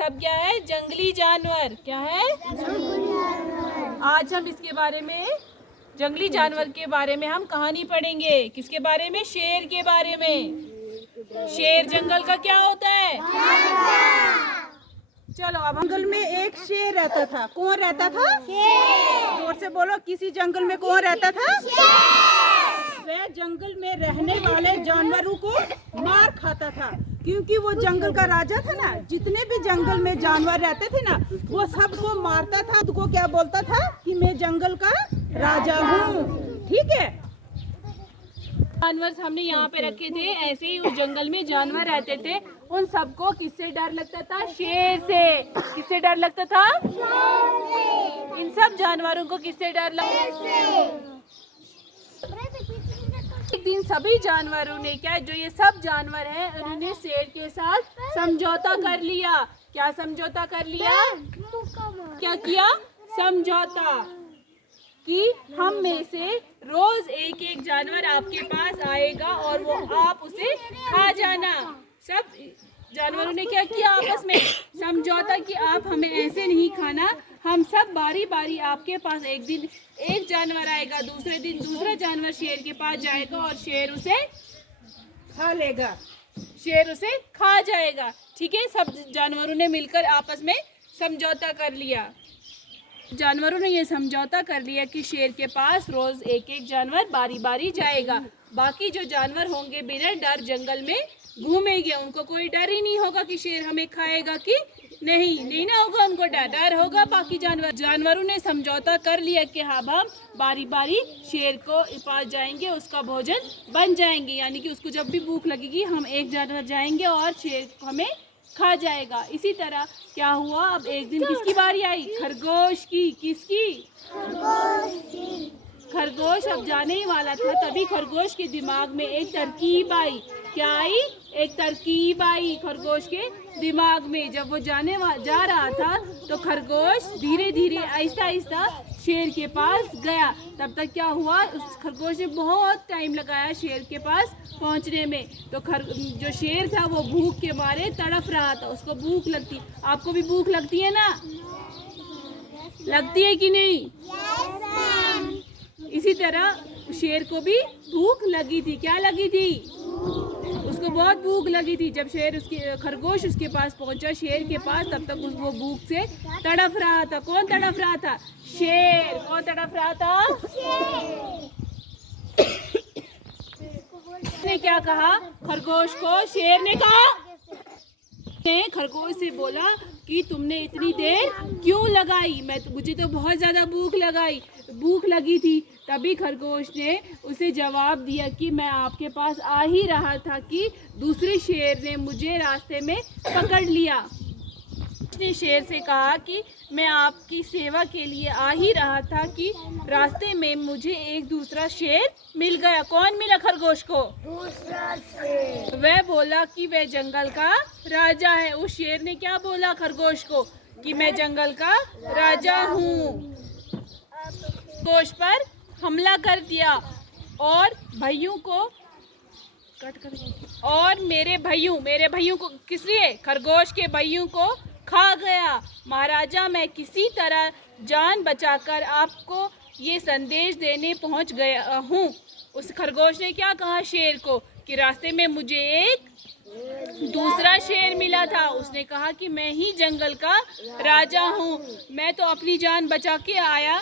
सब क्या है? जंगली जानवर। क्या है? आज हम इसके बारे में, जंगली जानवर के बारे में हम कहानी पढ़ेंगे। किसके बारे में? शेर के बारे में। शेर जंगल का क्या होता है? चलो अब जंगल में एक शेर रहता था। कौन रहता था? शेर। जोर से बोलो, किसी जंगल में कौन रहता था? शेर। वह जंगल में रहने वाले जानवरों को मार खाता था, क्योंकि वो जंगल का राजा था ना। जितने भी जंगल में जानवर रहते थे ना, वो सबको मारता था। उसको क्या बोलता था? कि मैं जंगल का राजा हूँ। ठीक है। जानवर हमने यहाँ पे रखे थे, ऐसे ही उस जंगल में जानवर रहते थे। उन सबको किससे डर लगता था? शेर से। किससे डर लगता था? इन सब जानवरों को किससे डर लगता? एक दिन सभी जानवरों ने, क्या जो ये सब जानवर हैं, उन्होंने शेर के साथ समझौता कर लिया। क्या समझौता कर लिया? क्या किया? समझौता कि हम में से रोज एक एक जानवर आपके पास आएगा और वो आप उसे खा जाना। सब जानवरों ने क्या किया? आपस में समझौता कि आप हमें ऐसे नहीं खाना, हम सब बारी बारी आपके पास, एक दिन एक जानवर आएगा, दूसरे दिन दूसरा जानवर शेर के पास जाएगा और शेर उसे खा लेगा। शेर उसे खा जाएगा। ठीक है। सब जानवरों ने मिलकर आपस में समझौता कर लिया। जानवरों ने ये समझौता कर लिया कि शेर के पास रोज एक एक जानवर बारी बारी जाएगा। बाकी जो जानवर होंगे बिना डर जंगल में घूमेंगे। उनको कोई डर ही नहीं होगा कि शेर हमें खाएगा कि नहीं ना होगा उनको डर होगा। बाकी जानवरों ने समझौता कर लिया कि हाँ, हम बारी बारी शेर को पास जाएंगे, उसका भोजन बन जाएंगे। यानी कि उसको जब भी भूख लगेगी, हम एक जानवर जाएंगे और शेर हमें खा जाएगा। इसी तरह क्या हुआ? अब एक दिन किसकी बारी आई? खरगोश की। किसकी? खरगोश अब जाने ही वाला था, तभी खरगोश के दिमाग में एक तरकीब आई। क्या आई? एक तरकीब आई खरगोश के दिमाग में। जब वो जा रहा था तो खरगोश धीरे धीरे आहिस्ता आहिस्ता शेर के पास गया। तब तक क्या हुआ? उस खरगोश ने बहुत टाइम लगाया शेर के पास पहुंचने में। तो जो शेर था वो भूख के मारे तड़फ रहा था। उसको भूख लगती। आपको भी भूख लगती है ना? लगती है कि नहीं? इसी तरह शेर को भी भूख लगी थी। क्या लगी थी? उसको बहुत भूख लगी थी। जब खरगोश उसके पास पहुंचा, शेर के पास, तब तक वो भूख से तड़फ रहा था। कौन तड़फ रहा था? शेर। कौन तड़फ रहा था? ने क्या कहा खरगोश को? शेर ने कहा, खरगोश से बोला कि तुमने इतनी देर क्यों लगाई? मुझे तो बहुत ज़्यादा भूख लगी थी। तभी खरगोश ने उसे जवाब दिया कि मैं आपके पास आ ही रहा था कि दूसरे शेर ने मुझे रास्ते में पकड़ लिया। उसने शेर से कहा कि मैं आपकी सेवा के लिए आ ही रहा था कि रास्ते में मुझे एक दूसरा शेर मिल गया। कौन मिला खरगोश को? दूसरा शेर। वह बोला कि वह जंगल का राजा है। उस शेर ने क्या बोला खरगोश को? कि मैं जंगल का राजा हूँ। खरगोश पर हमला कर दिया और भाइयों को और मेरे भाइयों को, किस लिए? खरगोश के भाइयों को खा गया। महाराजा, मैं किसी तरह जान बचाकर आपको ये संदेश देने पहुंच गया हूँ। उस खरगोश ने क्या कहा शेर को? कि रास्ते में मुझे एक दूसरा शेर मिला था। उसने कहा कि मैं ही जंगल का राजा हूँ, मैं तो अपनी जान बचा के आया।